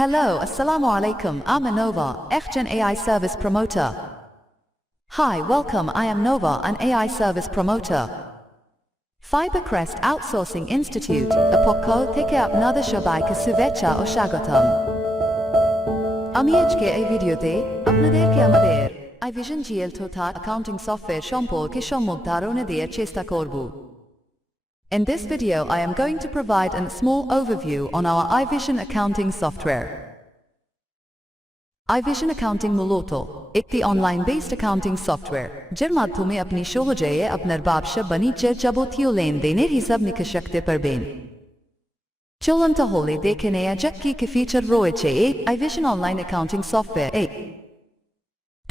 Hello, Assalamu alaikum, I'm Nova, Fgen AI Service Promoter. Hi, welcome, I am Nova, an AI Service Promoter. Fiber Crest Outsourcing Institute, Apoko থেকে আপনাদের সবাইকে শুভেচ্ছা ও স্বাগতম। আমি আজকে এই ভিডিওতে আপনাদেরকে আমাদের iVision GL তথা অ্যাকাউন্টিং সফটওয়্যার সম্পর্কে সম্যক ধারণা দেওয়ার চেষ্টা করব। In this video, I am going to provide a small overview on our iVision accounting software. iVision Accounting মূলত একটি অনলাইন-বেসড অ্যাকাউন্টিং সফটওয়্যার, যার মাধ্যমে আপনি সহজেই আপনার ব্যবসা বাণিজ্যের যাবতীয় লেনদেনের হিসাব নিকাশ রাখতে পারবেন। চলুন তাহলে দেখে নেওয়া যাক কি ফিচার রয়েছে এই iVision Online Accounting Software 8.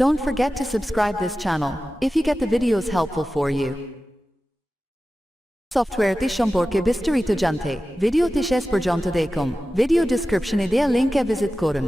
Don't forget to subscribe this channel if you get the videos helpful for you. সফটওয়্যারটি সম্পর্কে বিস্তারিত জানতে ভিডিওটি শেষ পর্যন্ত দেখুন। ভিডিও ডেসক্রিপশনে দেওয়া লিংকে ভিজিট করুন।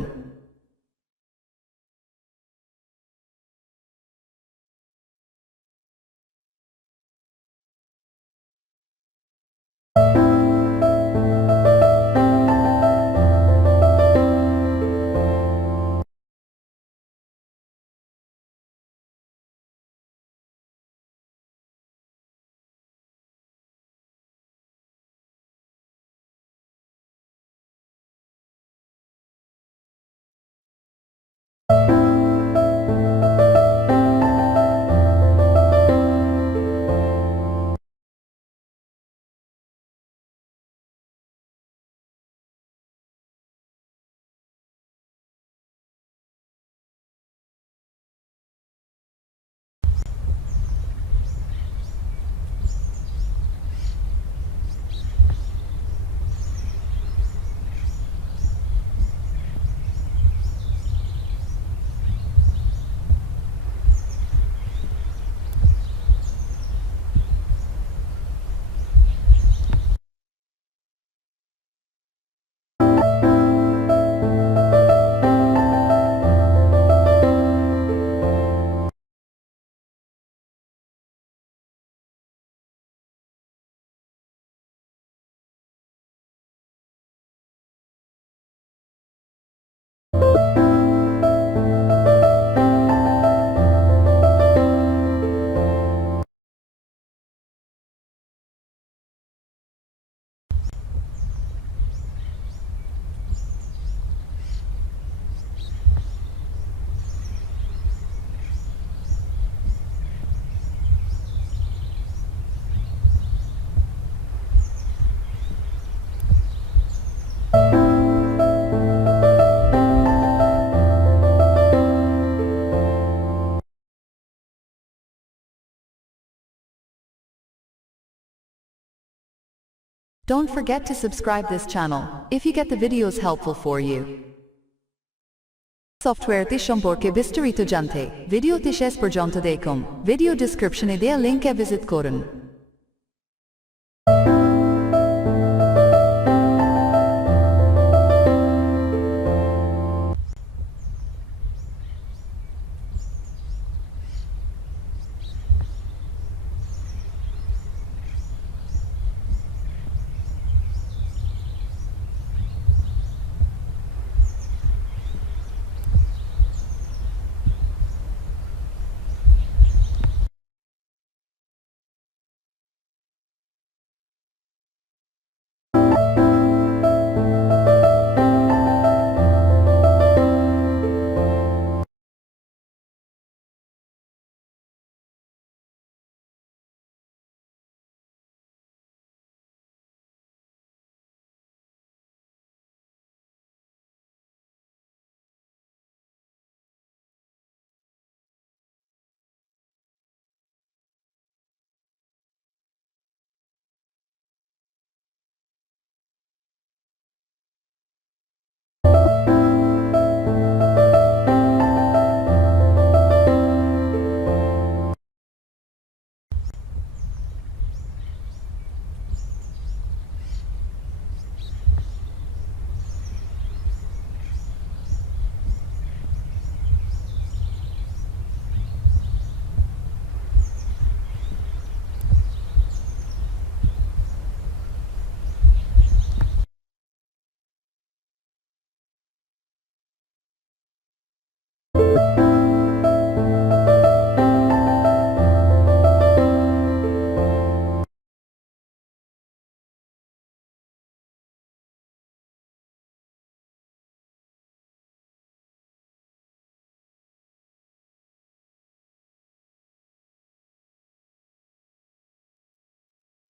Don't forget to subscribe this channel if you get the videos helpful for you. সফটওয়্যারটি সম্পর্কে বিস্তারিত জানতে ভিডিওটি শেষ পর্যন্ত দেখুন। ভিডিও ডেসক্রিপশনে দেওয়া লিংকে ভিজিট করুন।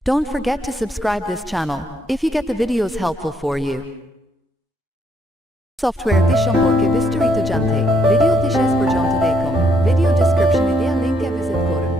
Don't forget to subscribe this channel if you get the videos helpful for you. সফটওয়্যারটি সম্পর্কে বিস্তারিত জানতে ভিডিওটি শেষ পর্যন্ত দেখুন। ভিডিও ডেসক্রিপশনে দেওয়া লিংকে ভিজিট করুন।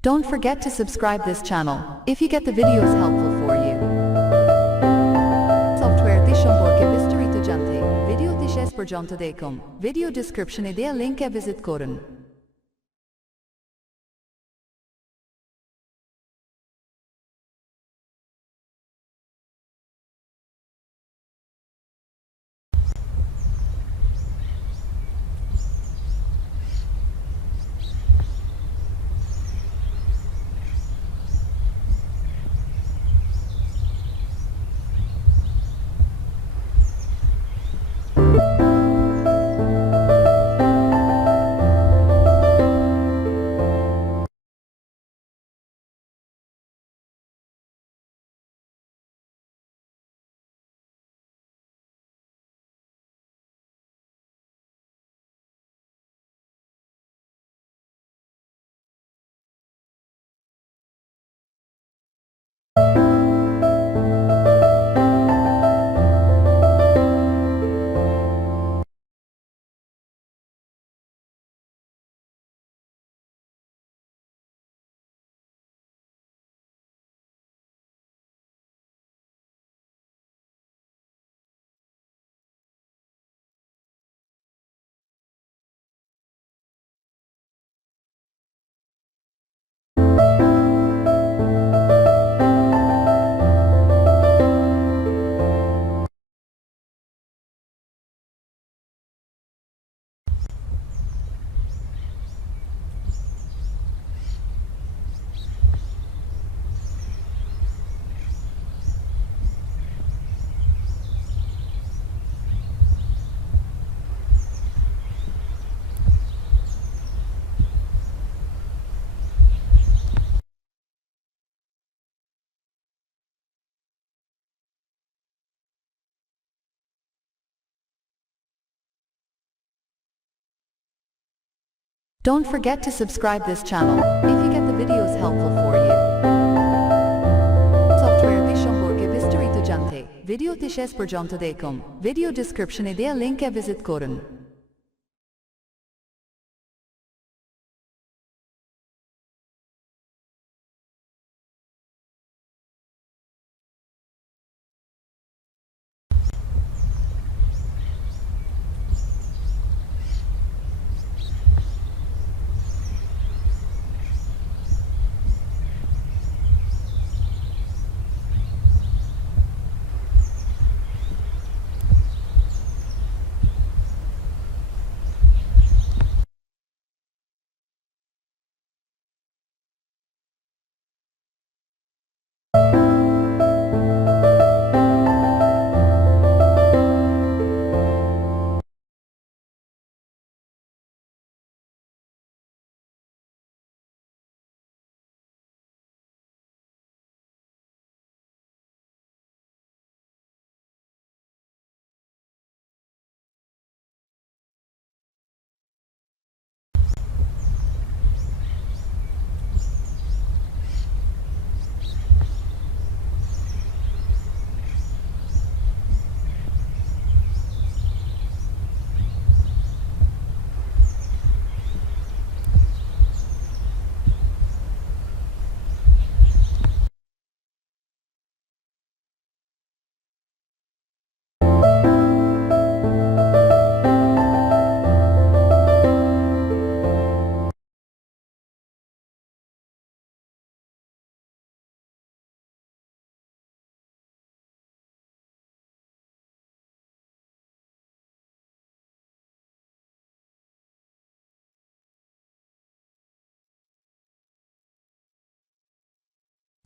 Don't forget to subscribe this channel if you get the videos helpful for you. সফটওয়্যারটি সম্পর্কে বিস্তারিত জানতে ভিডিওটি শেষ পর্যন্ত দেখুন। ভিডিও ডেসক্রিপশনে দেওয়া লিংকে ভিজিট করুন। Don't forget to subscribe this channel if you get the videos helpful for you. সফটওয়্যারটি সম্পর্কে বিস্তারিত জানতে ভিডিওটি শেষ পর্যন্ত দেখুন। ভিডিও ডেসক্রিপশনে দেওয়া লিংকে ভিজিট করুন।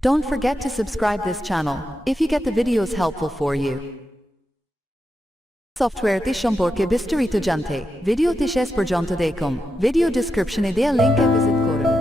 Don't forget to subscribe this channel if you get the videos helpful for you. সফটওয়্যারটি সম্পর্কে বিস্তারিত জানতে ভিডিওটি শেষ পর্যন্ত দেখুন। ভিডিও ডেসক্রিপশনে দেওয়া লিংকে ভিজিট করুন।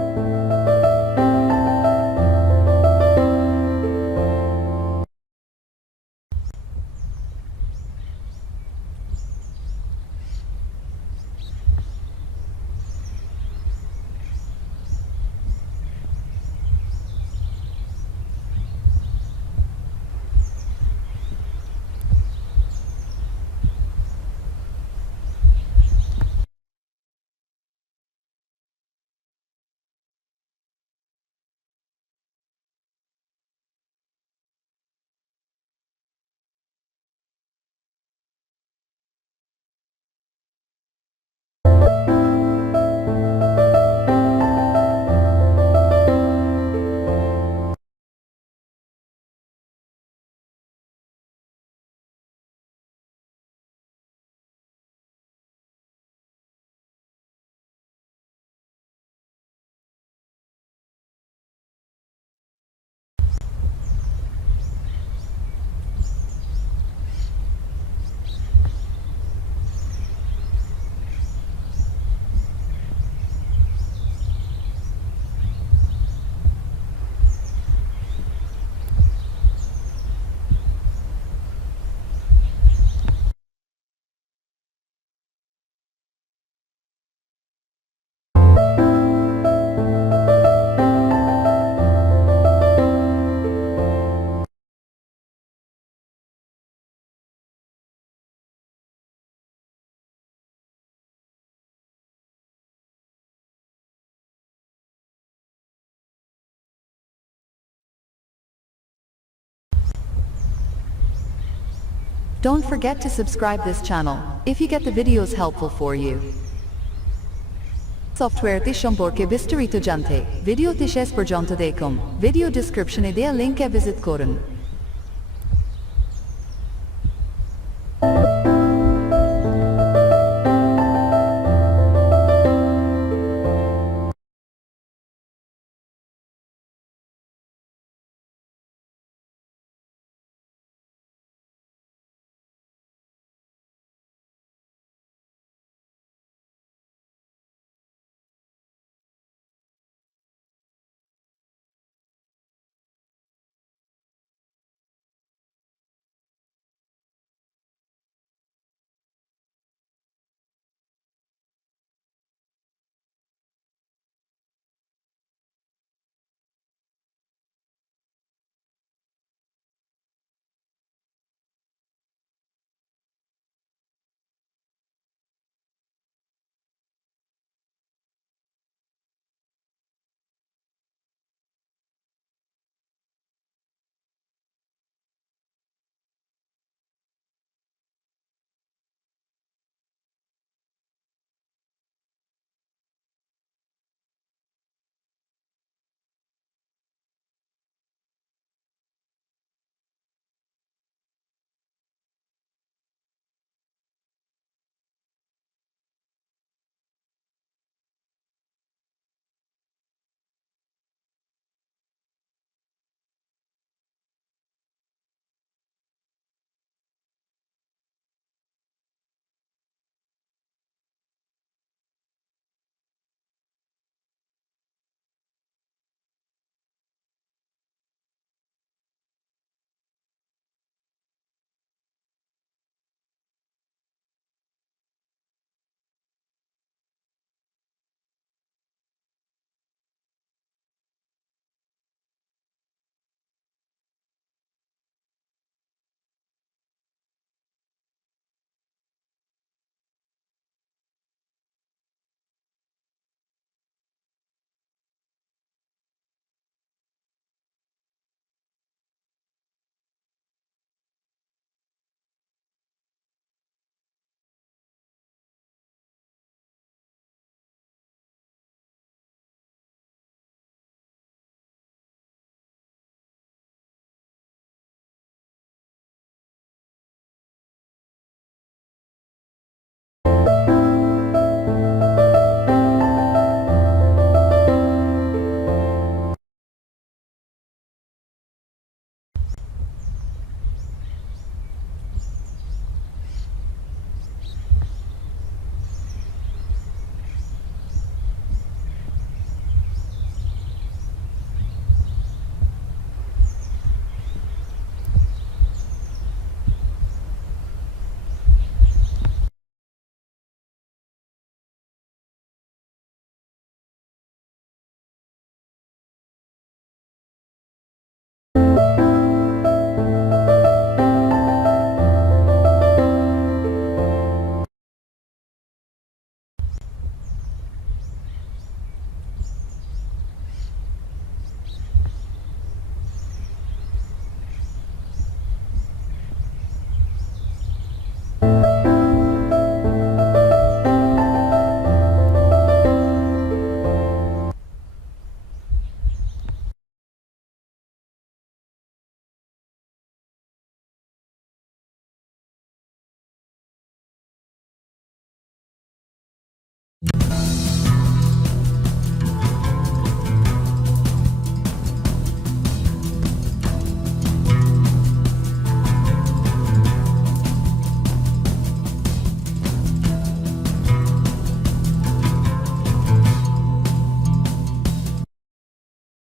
Don't forget to subscribe this channel if you get the videos helpful for you. সফটওয়্যারটি সম্পর্কে বিস্তারিত জানতে ভিডিওটি শেষ পর্যন্ত দেখুন। ভিডিও ডেসক্রিপশনে দেওয়া লিংকে ভিজিট করুন।